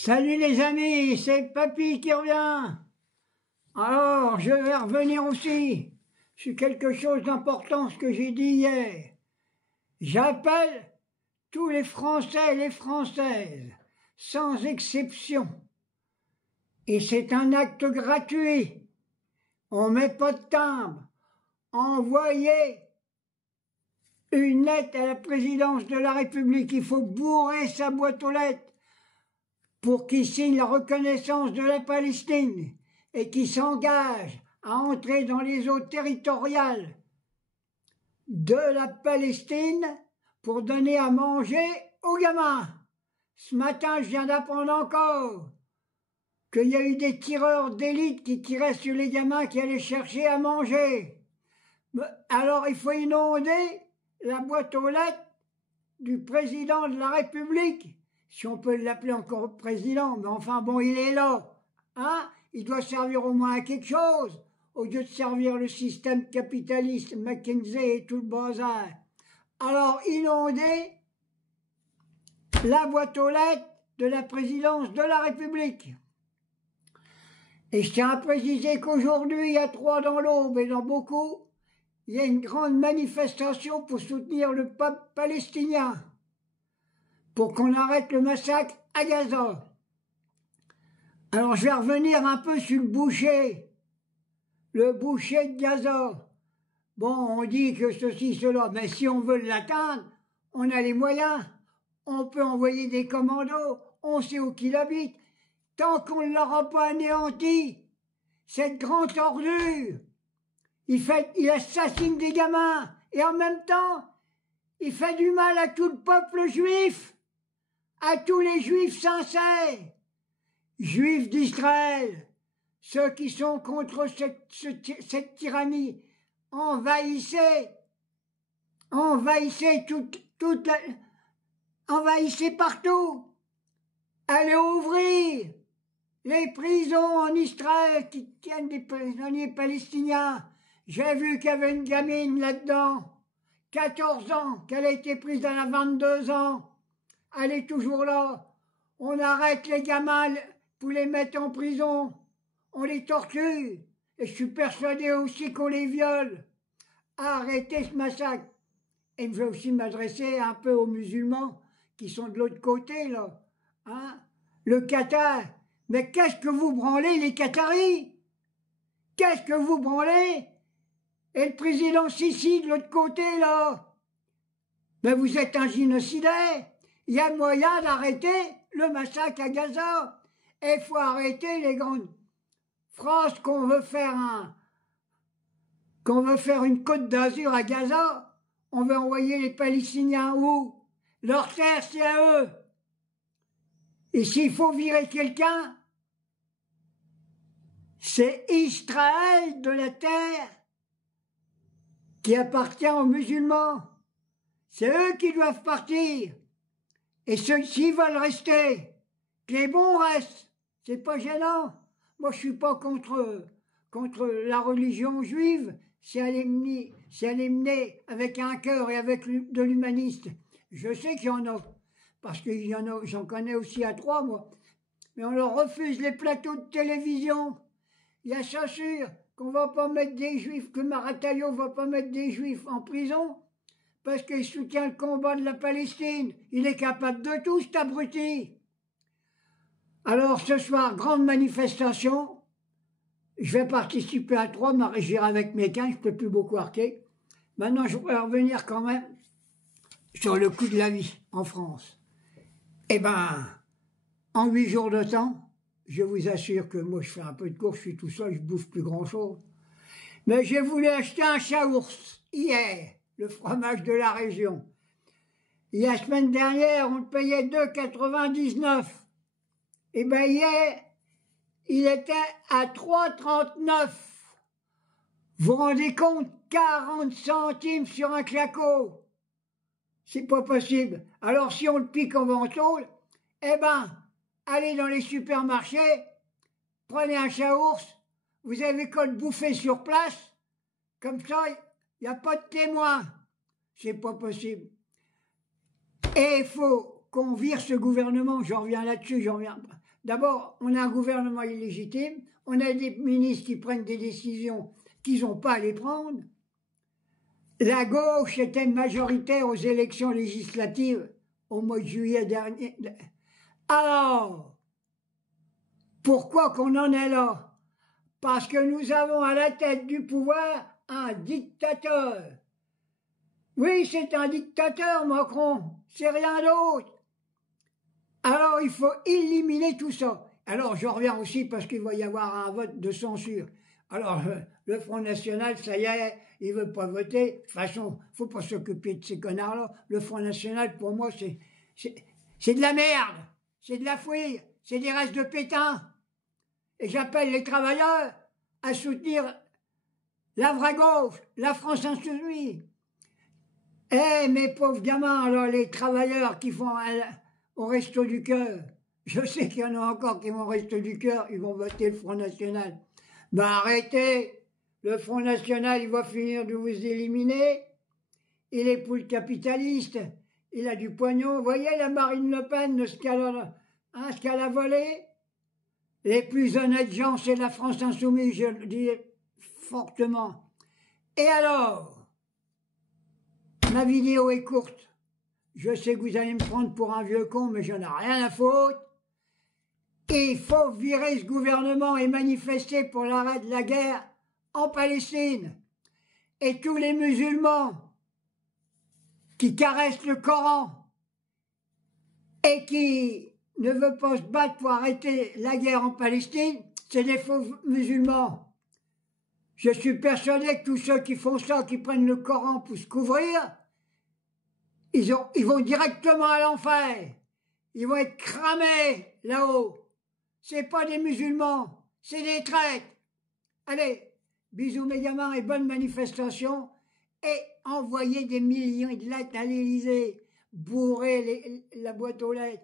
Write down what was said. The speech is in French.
Salut les amis, c'est Papy qui revient. Alors, je vais revenir aussi sur quelque chose d'important, ce que j'ai dit hier. J'appelle tous les Français et les Françaises, sans exception. Et c'est un acte gratuit. On met pas de timbre. Envoyez une lettre à la présidence de la République. Il faut bourrer sa boîte aux lettres pour qu'il signe la reconnaissance de la Palestine et qu'il s'engage à entrer dans les eaux territoriales de la Palestine pour donner à manger aux gamins. Ce matin, je viens d'apprendre encore qu'il y a eu des tireurs d'élite qui tiraient sur les gamins qui allaient chercher à manger. Alors il faut inonder la boîte aux lettres du président de la République, si on peut l'appeler encore président, mais enfin bon, il est là, hein, il doit servir au moins à quelque chose, au lieu de servir le système capitaliste, McKinsey et tout le bazar. Alors, inonder la boîte aux lettres de la présidence de la République. Et je tiens à préciser qu'aujourd'hui, à Troyes dans l'Aube et dans beaucoup, il y a une grande manifestation pour soutenir le peuple palestinien, pour qu'on arrête le massacre à Gaza. Alors je vais revenir un peu sur le boucher de Gaza. Bon, on dit que ceci, cela, mais si on veut l'atteindre, on a les moyens. On peut envoyer des commandos, on sait où qu'il habite. Tant qu'on ne l'aura pas anéanti, cette grande ordure, il assassine des gamins, et en même temps, il fait du mal à tout le peuple juif, à tous les juifs sincères, juifs d'Israël, ceux qui sont contre cette tyrannie. Envahissez envahissez partout. Allez ouvrir les prisons en Israël qui tiennent des prisonniers palestiniens. J'ai vu qu'il y avait une gamine là-dedans, 14 ans, qu'elle a été prise à 22 ans. Elle est toujours là. On arrête les gamins pour les mettre en prison. On les torture. Et je suis persuadé aussi qu'on les viole. Arrêtez ce massacre. Et je vais aussi m'adresser un peu aux musulmans qui sont de l'autre côté, là. Hein? Le Qatar. Mais qu'est-ce que vous branlez, les Qataris? Qu'est-ce que vous branlez? Et le président Sisi de l'autre côté, là. Mais vous êtes un génocidaire. Il y a moyen d'arrêter le massacre à Gaza. Et il faut arrêter les grandes phrases qu'on veut faire une côte d'Azur à Gaza. On veut envoyer les Palestiniens où? Leur terre, c'est à eux. Et s'il faut virer quelqu'un, c'est Israël de la terre qui appartient aux musulmans. C'est eux qui doivent partir. Et ceux-ci veulent rester, que les bons restent. C'est pas gênant. Moi, je suis pas contre la religion juive, si elle est menée avec un cœur et avec de l'humaniste. Je sais qu'il y en a, parce que j'en connais aussi à Troyes, moi. Mais on leur refuse les plateaux de télévision. Il y a ça sûr qu'on va pas mettre des juifs, que Marataillot va pas mettre des juifs en prison, parce qu'il soutient le combat de la Palestine. Il est capable de tout, cet abruti. Alors ce soir, grande manifestation. Je vais participer à 3, j'irai avec mes 15, je ne peux plus beaucoup arquer. Maintenant, je voudrais revenir quand même sur le coût de la vie en France. Eh ben, en 8 jours de temps, je vous assure que moi je fais un peu de course, je suis tout seul, je bouffe plus grand chose. Mais j'ai voulu acheter un chaours hier, le fromage de la région. Et la semaine dernière, on le payait 2,99. Et bien hier, il était à 3,39. Vous vous rendez compte? 40 centimes sur un claquot. C'est pas possible. Alors si on le pique en ventoule, eh ben, allez dans les supermarchés, prenez un chaours, vous avez qu'à le bouffer sur place, comme ça, il n'y a pas de témoin. C'est pas possible. Et il faut qu'on vire ce gouvernement, j'en reviens là-dessus, D'abord, on a un gouvernement illégitime, on a des ministres qui prennent des décisions qu'ils n'ont pas à les prendre. La gauche était majoritaire aux élections législatives au mois de juillet dernier. Alors, pourquoi qu'on en est là? Parce que nous avons à la tête du pouvoir un dictateur. Oui, c'est un dictateur, Macron, c'est rien d'autre. Alors, il faut éliminer tout ça. Alors, je reviens aussi parce qu'il va y avoir un vote de censure. Alors, le Front National, ça y est, il veut pas voter. De toute façon, faut pas s'occuper de ces connards-là. Le Front National, pour moi, c'est de la merde. C'est de la fouille. C'est des restes de Pétain. Et j'appelle les travailleurs à soutenir la vraie gauche, la France insoumise. Eh, mes pauvres gamins, alors, les travailleurs qui font au Resto du Cœur, je sais qu'il y en a encore qui vont au Resto du Cœur, ils vont voter le Front National. Ben arrêtez, le Front National, il va finir de vous éliminer. Il est pour le capitaliste, il a du pognon. Vous voyez la Marine Le Pen, de ce qu'elle a volé? Les plus honnêtes gens, c'est la France insoumise, je le dis fortement. Et alors, ma vidéo est courte. Je sais que vous allez me prendre pour un vieux con, mais j'en ai rien à foutre. Il faut virer ce gouvernement et manifester pour l'arrêt de la guerre en Palestine. Et tous les musulmans qui caressent le Coran et qui ne veulent pas se battre pour arrêter la guerre en Palestine, c'est des faux musulmans. Je suis persuadé que tous ceux qui font ça, qui prennent le Coran pour se couvrir, ils vont directement à l'enfer. Ils vont être cramés là-haut. C'est pas des musulmans, c'est des traîtres. Allez, bisous mes gamins et bonne manifestation. Et envoyez des millions de lettres à l'Élysée. Bourrez la boîte aux lettres.